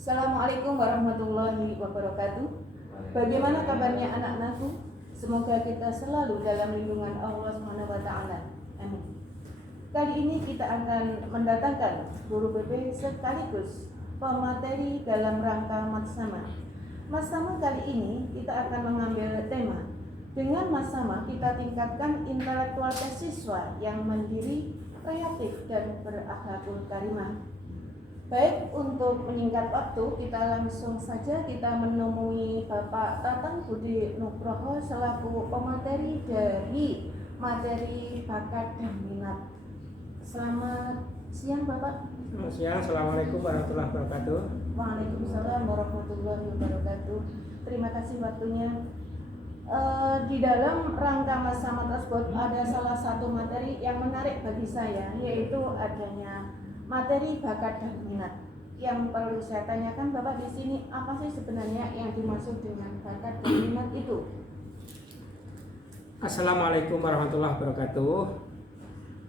Assalamualaikum warahmatullahi wabarakatuh. Bagaimana kabarnya anak-anakku? Semoga kita selalu dalam lindungan Allah Subhanahu wa taala. Amin. Kali ini kita akan mendatangkan guru BP sekaligus pemateri dalam rangka Matsama. Matsama kali ini kita akan mengambil tema dengan Matsama kita tingkatkan intelektualitas siswa yang mandiri, kreatif dan berakhlakul karimah. Baik, untuk menyingkat waktu, kita langsung saja kita menemui Bapak Tatang Budi Nugroho selaku pemateri dari materi bakat dan minat. Selamat siang Bapak. Selamat siang, Assalamualaikum warahmatullahi wabarakatuh. Waalaikumsalam warahmatullahi wabarakatuh. Terima kasih waktunya. Di dalam rangka Matsama tersebut ada salah satu materi yang menarik bagi saya, yaitu adanya materi bakat dan minat. Yang perlu saya tanyakan Bapak di sini, apa sih sebenarnya yang dimaksud dengan bakat dan minat itu? Assalamualaikum warahmatullahi wabarakatuh.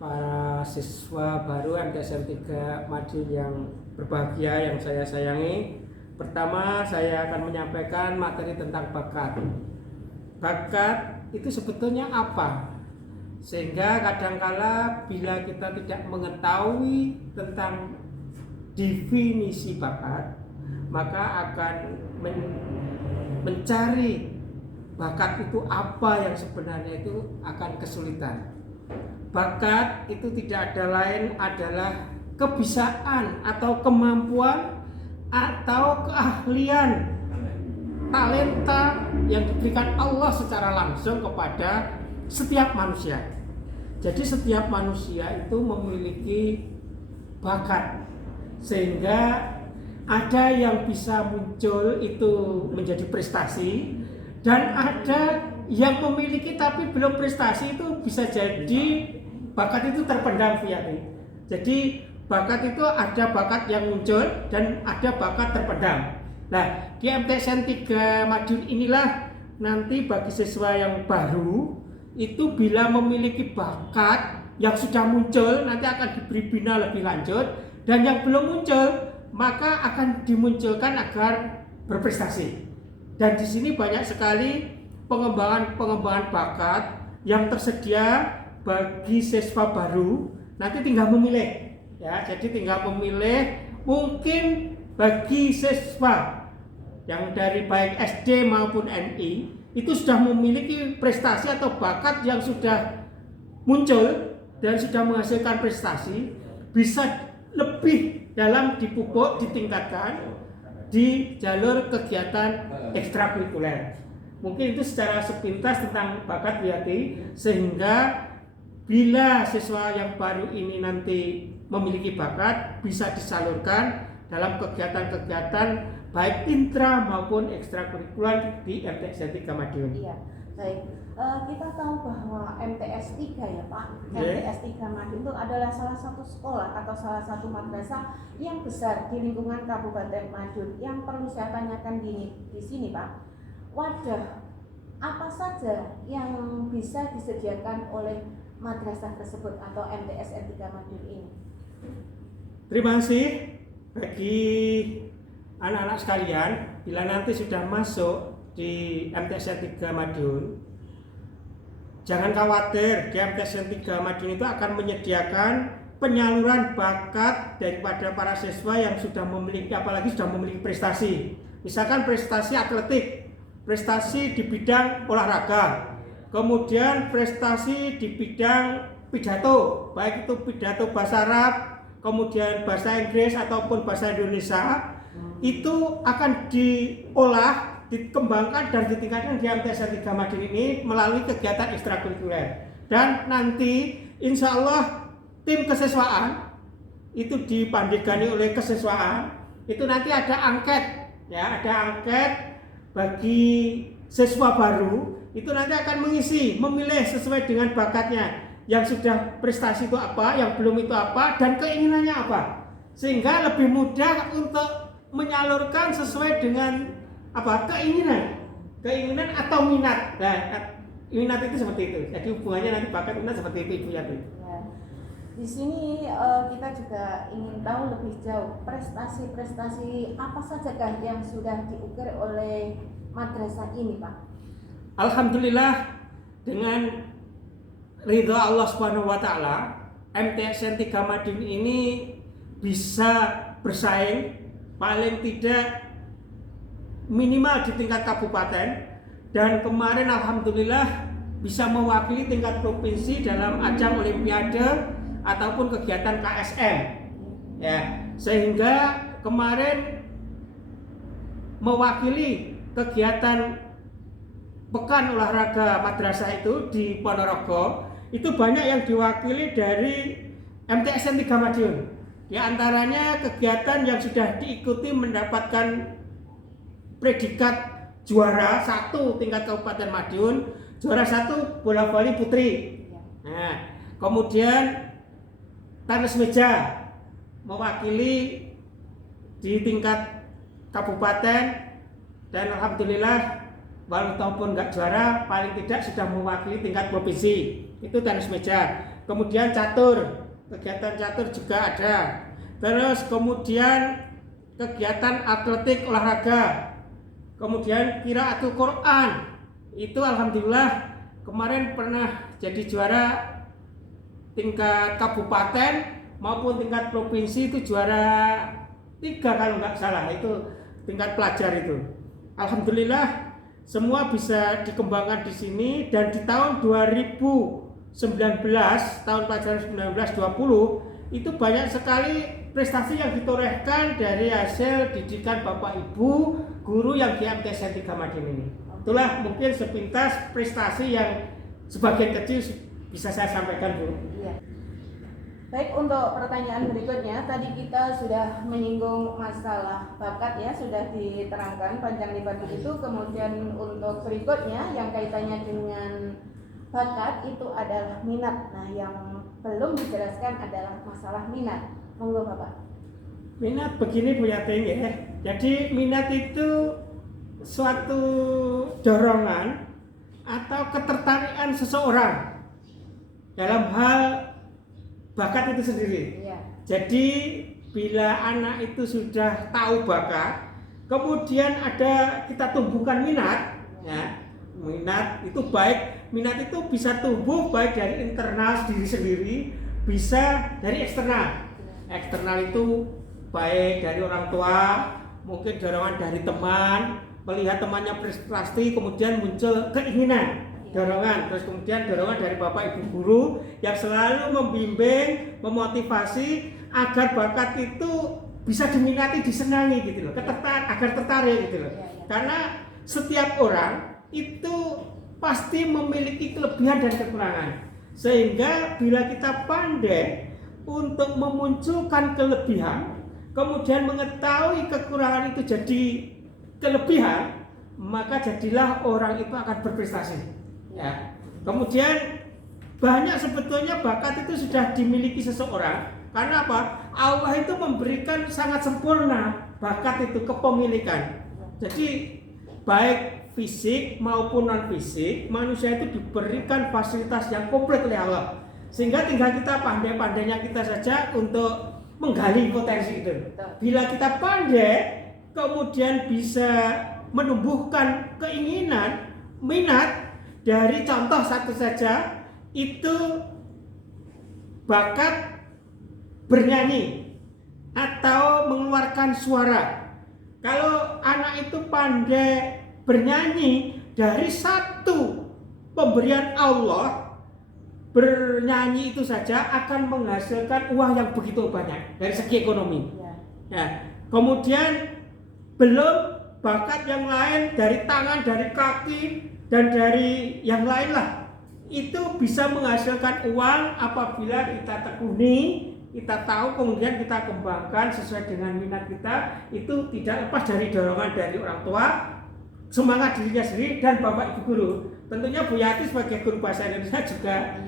Para siswa baru MTSN 3 Madiun yang berbahagia, yang saya sayangi. Pertama, saya akan menyampaikan materi tentang bakat. Bakat itu sebetulnya apa? Sehingga kadangkala bila kita tidak mengetahui tentang definisi bakat, maka akan mencari bakat itu apa yang sebenarnya itu akan kesulitan. Bakat itu tidak ada lain adalah kebiasaan atau kemampuan atau keahlian, talenta yang diberikan Allah secara langsung kepada setiap manusia. Jadi setiap manusia itu memiliki bakat, sehingga ada yang bisa muncul itu menjadi prestasi, dan ada yang memiliki tapi belum prestasi, itu bisa jadi bakat itu terpendam. Jadi bakat itu ada bakat yang muncul dan ada bakat terpendam. Nah, di MTSN 3 Madiun inilah nanti bagi siswa yang baru itu bila memiliki bakat yang sudah muncul nanti akan diberi bina lebih lanjut, dan yang belum muncul maka akan dimunculkan agar berprestasi. Dan di sini banyak sekali pengembangan bakat yang tersedia bagi siswa baru. Nanti tinggal memilih, ya. Jadi tinggal memilih. Mungkin bagi siswa yang dari baik SD maupun MI itu sudah memiliki prestasi atau bakat yang sudah muncul dan sudah menghasilkan prestasi, bisa lebih dalam dipupuk, ditingkatkan di jalur kegiatan ekstrakurikuler. Mungkin itu secara sepintas tentang bakat Wiyati, sehingga bila siswa yang baru ini nanti memiliki bakat bisa disalurkan dalam kegiatan-kegiatan baik intra maupun ekstrakurikuler di MTSN 3 Madiun. Iya, baik. Kita tahu bahwa MTS 3 ya Pak, MTS 3 Madiun itu adalah salah satu sekolah atau salah satu madrasah yang besar di lingkungan Kabupaten Madiun. Yang perlu saya tanyakan di sini Pak, wadah apa saja yang bisa disediakan oleh madrasah tersebut atau MTSN 3 Madiun ini? Terima kasih bagi anak-anak sekalian. Bila nanti sudah masuk di MTSN 3 Madiun, jangan khawatir, di MTSN 3 Madiun itu akan menyediakan penyaluran bakat daripada para siswa yang sudah memiliki, apalagi sudah memiliki prestasi. Misalkan prestasi atletik, prestasi di bidang olahraga, kemudian prestasi di bidang pidato, baik itu pidato bahasa Arab, kemudian bahasa Inggris ataupun bahasa Indonesia, itu akan diolah, dikembangkan dan ditingkatkan di MTSN 3 Madiun ini melalui kegiatan ekstrakurikuler. Dan nanti insya Allah tim kesiswaan itu dipandigani oleh kesiswaan, itu nanti ada angket, ya, ada angket bagi siswa baru, itu nanti akan mengisi, memilih sesuai dengan bakatnya. Yang sudah prestasi itu apa, yang belum itu apa, dan keinginannya apa, sehingga lebih mudah untuk menyalurkan sesuai dengan apa, keinginan atau minat. Nah, minat itu seperti itu. Jadi hubungannya nanti bakat minat seperti itu Ibu Yati. Ya. Di sini kita juga ingin tahu lebih jauh prestasi-prestasi apa sajakah yang sudah diukir oleh madrasah ini, Pak? Alhamdulillah, dengan ridha Allah Subhanahu wa taala, MTSN 3 Madiun ini bisa bersaing paling tidak minimal di tingkat kabupaten, dan kemarin alhamdulillah bisa mewakili tingkat provinsi dalam ajang olimpiade ataupun kegiatan KSM, ya, sehingga kemarin mewakili kegiatan pekan olahraga madrasah itu di Ponorogo, itu banyak yang diwakili dari MTSN 3 Madiun. Di antaranya kegiatan yang sudah diikuti mendapatkan predikat juara 1 tingkat Kabupaten Madiun, juara 1 bola voli putri. Nah, kemudian tenis meja mewakili di tingkat kabupaten, dan alhamdulillah walaupun nggak juara paling tidak sudah mewakili tingkat provinsi, itu tenis meja. Kemudian catur, kegiatan catur juga ada. Terus kemudian kegiatan atletik olahraga, kemudian qiraatul Quran, itu alhamdulillah kemarin pernah jadi juara tingkat kabupaten maupun tingkat provinsi, itu juara 3 kalau nggak salah, itu tingkat pelajar itu. Alhamdulillah semua bisa dikembangkan di sini, dan di tahun 2019, tahun pelajaran 19-20, itu banyak sekali prestasi yang ditorehkan dari hasil didikan Bapak Ibu guru yang di MTSN 3 Madiun ini. Itulah mungkin sepintas prestasi yang sebagian kecil bisa saya sampaikan, Bu. Iya. Baik, untuk pertanyaan berikutnya, tadi kita sudah menyinggung masalah bakat ya, sudah diterangkan panjang lebar begitu. Kemudian untuk berikutnya yang kaitannya dengan bakat itu adalah minat. Nah, yang belum dijelaskan adalah masalah minat. Monggo Bapak. Minat begini Bu Yating ya. Jadi minat itu suatu dorongan atau ketertarikan seseorang dalam hal bakat itu sendiri. Iya. Jadi bila anak itu sudah tahu bakat, kemudian ada kita tumbuhkan minat, ya, minat itu baik, minat itu bisa tumbuh baik dari internal diri sendiri, bisa dari eksternal. Eksternal itu baik dari orang tua, mungkin dorongan dari teman, melihat temannya prestasi, kemudian muncul keinginan, dorongan, terus kemudian dorongan dari Bapak Ibu guru yang selalu membimbing, memotivasi agar bakat itu bisa diminati, disenangi gitu loh, agar tertarik gitu loh. Karena setiap orang itu pasti memiliki kelebihan dan kekurangan, sehingga bila kita pandai untuk memunculkan kelebihan, kemudian mengetahui kekurangan itu jadi kelebihan, maka jadilah orang itu akan berprestasi. Ya. Kemudian banyak sebetulnya bakat itu sudah dimiliki seseorang. Karena apa? Allah itu memberikan sangat sempurna bakat itu, kepemilikan. Jadi baik fisik maupun non fisik, manusia itu diberikan fasilitas yang komplit oleh Allah. Sehingga tinggal kita pandai-pandainya kita saja untuk menggali potensi itu. Bila kita pandai, kemudian bisa menumbuhkan keinginan, minat. Dari contoh satu saja, itu bakat bernyanyi atau mengeluarkan suara. Kalau anak itu pandai bernyanyi, dari satu pemberian Allah, bernyanyi itu saja akan menghasilkan uang yang begitu banyak dari segi ekonomi. Ya. Kemudian belum bakat yang lain dari tangan, dari kaki, dan dari yang lain lah, itu bisa menghasilkan uang apabila kita tekuni, kita tahu, kemudian kita kembangkan sesuai dengan minat kita. Itu tidak lepas dari dorongan dari orang tua, semangat dirinya sendiri, dan Bapak Ibu guru. Tentunya Bu Yati sebagai guru bahasa Indonesia juga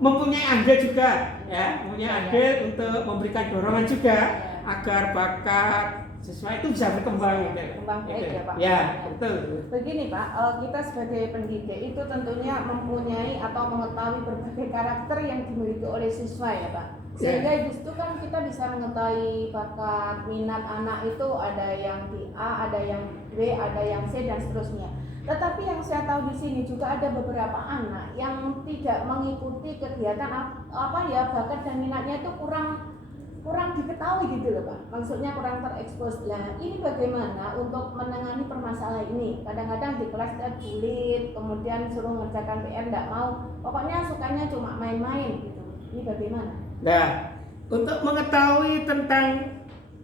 mempunyai andil juga, ya, mempunyai andil untuk memberikan dorongan juga agar bakat siswa itu bisa berkembang gitu. Kembang baik ya Pak. Ya, betul. Begini Pak, kita sebagai pendidik itu tentunya mempunyai atau mengetahui berbagai karakter yang dimiliki oleh siswa ya Pak. Sehingga di situ kan kita bisa mengetahui bakat minat anak itu ada yang di A, ada yang B, ada yang C dan seterusnya. Tetapi yang saya tahu di sini juga ada beberapa anak yang tidak mengikuti kegiatan bakat dan minatnya itu kurang diketahui gitu loh Pak. Maksudnya kurang terekspos. Nah, ini bagaimana untuk menangani permasalahan ini? Kadang-kadang di kelas kita julid, kemudian suruh ngerjakan PR enggak mau. Pokoknya sukanya cuma main-main gitu. Ini bagaimana? Nah, untuk mengetahui tentang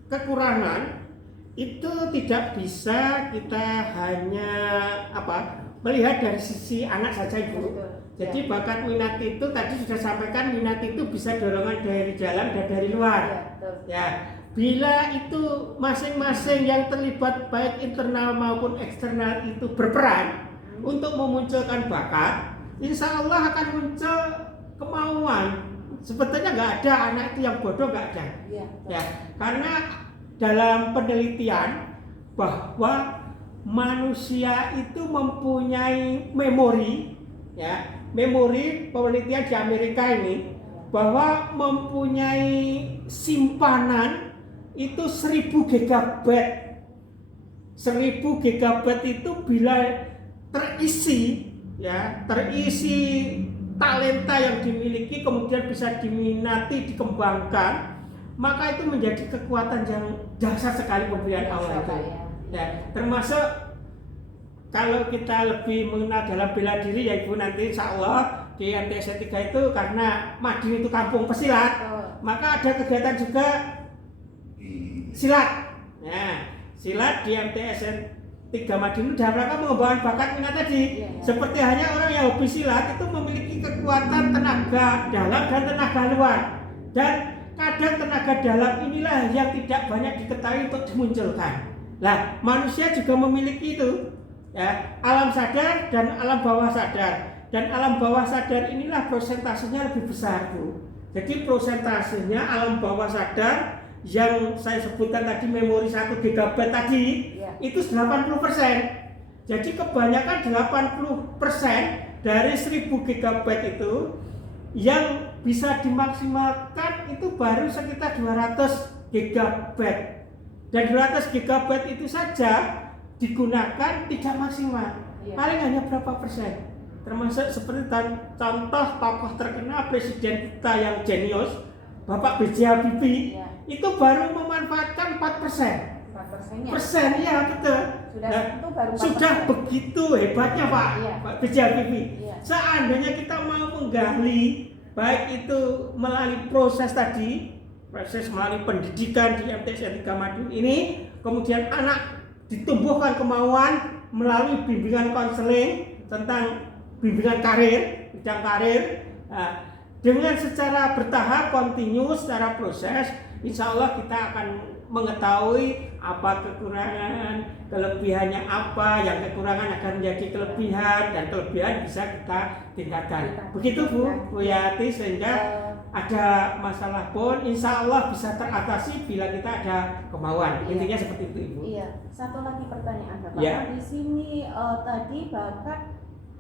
kekurangan itu tidak bisa kita hanya melihat dari sisi anak saja Ibu. Betul. Jadi bakat minat itu tadi sudah sampaikan, minat itu bisa dorongan dari dalam dan dari luar. Ya, betul. Ya, bila itu masing-masing yang terlibat baik internal maupun eksternal itu berperan untuk memunculkan bakat, insya Allah akan muncul kemauan. Sebetulnya nggak ada anak itu yang bodoh, nggak ada. Ya, karena dalam penelitian bahwa manusia itu mempunyai memori, ya, memori penelitian di Amerika ini bahwa mempunyai simpanan itu 1000 gigabyte. 1000 gigabyte itu bila terisi talenta yang dimiliki kemudian bisa diminati, dikembangkan, maka itu menjadi kekuatan yang dahsyat sekali pemberian Allah itu. Ya, termasuk kalau kita lebih mengenal dalam bela diri ya Ibu, nanti insya Allah di MTSN 3 itu karena Madiun itu kampung pesilat, maka ada kegiatan juga silat. Nah, silat di MTSN 3 Madiun dalam rangka mengembangkan bakat minat tadi. Seperti hanya orang yang hobi silat itu memiliki kekuatan tenaga dalam dan tenaga luar. Dan kadang tenaga dalam inilah yang tidak banyak diketahui untuk dimunculkan. Nah, manusia juga memiliki itu, ya, alam sadar dan alam bawah sadar. Dan alam bawah sadar inilah prosentasenya lebih besar, Bu. Jadi prosentasenya alam bawah sadar yang saya sebutkan tadi memori 1 GB tadi itu 80%. Jadi kebanyakan 80% dari 1000 GB itu yang bisa dimaksimalkan itu baru sekitar 200 GB. Dan 200 GB itu saja digunakan tidak maksimal. Paling hanya berapa persen. Termasuk seperti contoh tokoh terkenal presiden kita yang jenius, Bapak B.J. Habibie, itu baru memanfaatkan 4%. Persen, ya betul. Sudah begitu hebatnya Pak B.J. Habibie. Seandainya kita mau menggali baik itu melalui proses melalui pendidikan di MTSN 3 Madiun ini, kemudian anak ditumbuhkan kemauan melalui bimbingan konseling tentang bimbingan karir, bidang karir, dengan secara bertahap, kontinu, secara proses, insya Allah kita akan mengetahui apa kekurangan, kelebihannya apa, yang kekurangan akan menjadi kelebihan, dan kelebihan bisa kita tingkatkan. Begitu Bu Yati, sehingga ada masalah pun insya Allah bisa teratasi bila kita ada kemauan. Intinya seperti itu Ibu. Iya. Satu lagi pertanyaan Bapak. Di sini tadi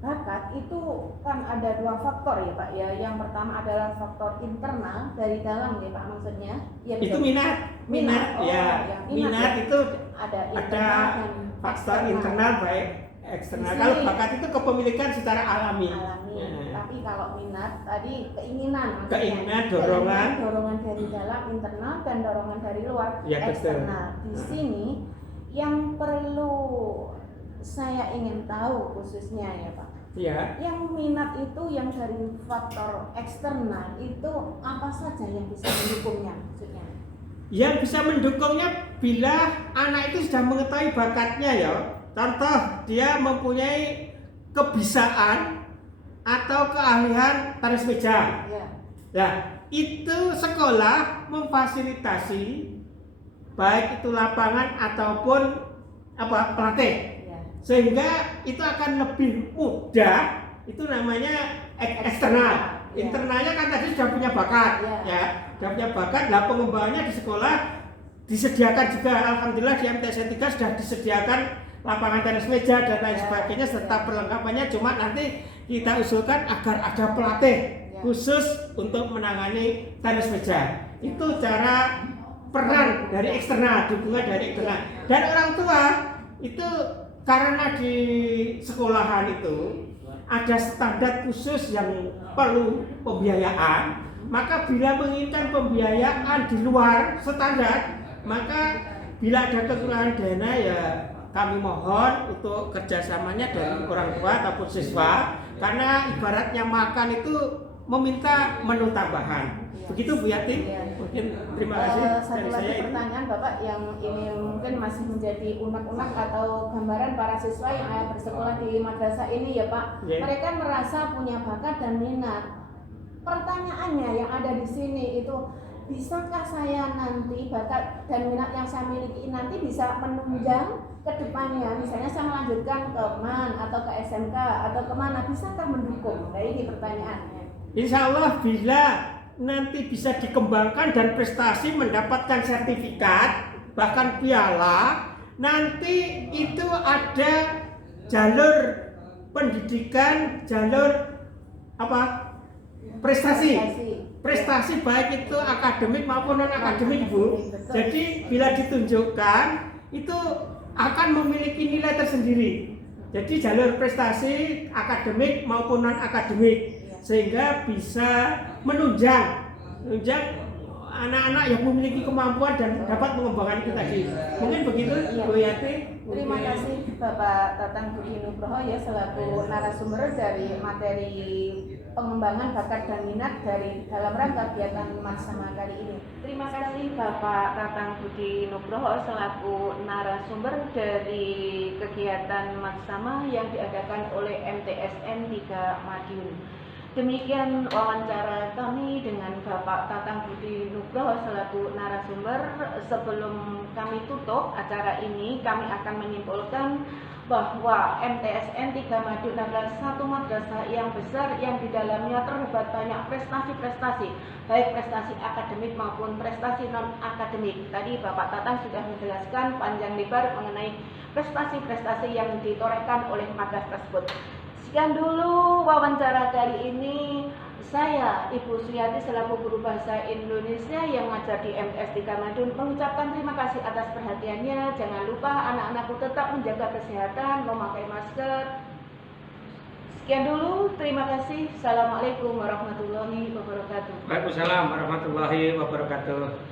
bakat itu kan ada 2 faktor ya Pak ya. Yang pertama adalah faktor internal dari dalam ya Pak, maksudnya. Ya, itu minat. Minat itu ada faktor internal baik eksternal. Kalau bakat itu kepemilikan secara alami. Tapi kalau minat tadi keinginan dorongan dari dalam internal dan dorongan dari luar eksternal. Betul. Di sini yang perlu saya ingin tahu khususnya ya Pak. Ya. Yang minat itu yang dari faktor eksternal itu apa saja yang bisa mendukungnya maksudnya? Yang bisa mendukungnya bila anak itu sudah mengetahui bakatnya ya. Contoh, dia mempunyai kebisaan atau keahlian tenis meja. Nah, itu sekolah memfasilitasi baik itu lapangan ataupun pelatih. Sehingga itu akan lebih mudah, itu namanya eksternal. Internalnya kan tadi sudah punya bakat, sudah punya bakat. Lah pengembangannya di sekolah disediakan juga, alhamdulillah di MTSN 3 sudah disediakan lapangan tenis meja dan lain sebagainya serta perlengkapannya. Cuma nanti kita usulkan agar ada pelatih khusus untuk menangani tenis meja. Itu cara peran dari eksternal, dukungan dari eksternal. Dan orang tua itu karena di sekolahan itu ada standar khusus yang perlu pembiayaan, maka bila menginginkan pembiayaan di luar standar, maka bila ada kekurangan dana ya kami mohon untuk kerjasamanya dari orang tua ataupun siswa, karena ibaratnya makan itu meminta menu tambahan. Begitu Bu Yati. Mungkin terima kasih Satu dari lagi saya. pertanyaan Bapak yang ini mungkin masih menjadi unek-unek atau gambaran para siswa yang bersekolah di madrasah ini ya Pak. Yeah. Mereka merasa punya bakat dan minat. Pertanyaannya yang ada di sini itu, bisakah saya nanti bakat dan minat yang saya miliki nanti bisa menunjang ke depannya, misalnya saya melanjutkan ke MAN atau ke SMK atau kemana, bisakah mendukung? Nah ini pertanyaannya. Insya Allah bila nanti bisa dikembangkan dan prestasi mendapatkan sertifikat bahkan piala, nanti itu ada jalur pendidikan, jalur apa? Prestasi baik itu akademik maupun non akademik Bu. Jadi bila ditunjukkan itu akan memiliki nilai tersendiri. Jadi jalur prestasi akademik maupun non akademik, sehingga bisa menunjang anak-anak yang memiliki kemampuan dan dapat mengembangkan itu tadi. Mungkin begitu Bu Yati. Terima kasih Bapak Tatang Budi Nugroho ya selaku narasumber dari materi pengembangan bakat dan minat dari dalam rangka kegiatan Madsama kali ini. Terima kasih Bapak Tatang Budi Nugroho selaku narasumber dari kegiatan Madsama yang diadakan oleh MTSN 3 Madiun. Demikian wawancara kami dengan Bapak Tatang Budi Nugroho selaku narasumber. Sebelum kami tutup acara ini, kami akan menyimpulkan bahwa MTSN 3 Madiun adalah satu madrasah yang besar yang di dalamnya terdapat banyak prestasi-prestasi, baik prestasi akademik maupun prestasi non-akademik. Tadi Bapak Tatang sudah menjelaskan panjang lebar mengenai prestasi-prestasi yang ditorehkan oleh madrasah tersebut. Sekian dulu wawancara kali ini. Saya Ibu Suyati selaku guru bahasa Indonesia yang mengajar di MTS 3 Madiun mengucapkan terima kasih atas perhatiannya. Jangan lupa anak-anakku tetap menjaga kesehatan, memakai masker. Sekian dulu, terima kasih. Assalamualaikum warahmatullahi wabarakatuh. Waalaikumsalam warahmatullahi wabarakatuh.